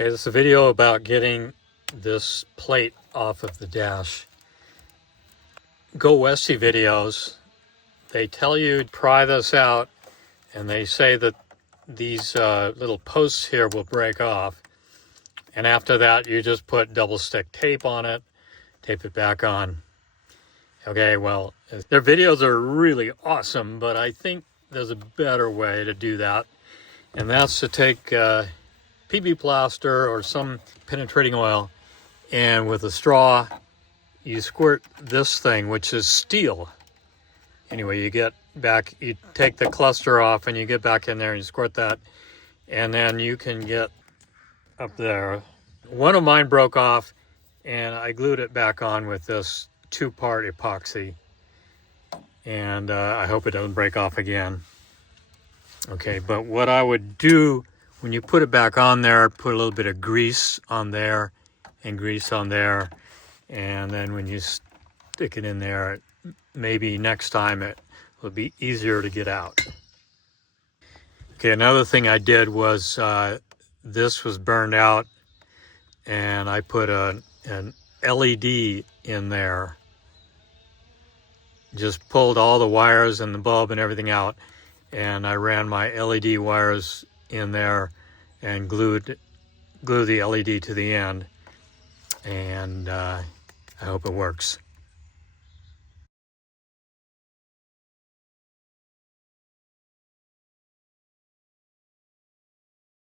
Okay, this is a video about getting this plate off of the dash. Go Westy videos, they tell you to pry this out, and they say that these little posts here will break off. And after that, you just put double stick tape on it, tape it back on. Okay, well, their videos are really awesome, but I think there's a better way to do that. And that's to take PB plaster or some penetrating oil, and with a straw you squirt this thing, which is steel. Anyway, you get back, you take the cluster off and you get back in there and you squirt that, and then you can get up there. One of mine broke off and I glued it back on with this 2-part epoxy, and I hope it doesn't break off again. Okay, but what I would do when you put it back on there, put a little bit of grease on there and grease on there, and then when you stick it in there, maybe next time it will be easier to get out. Okay, another thing I did was this was burned out, and I put an LED in there. Just pulled all the wires and the bulb and everything out, and I ran my LED wires in there and glued the LED to the end, and I hope it works.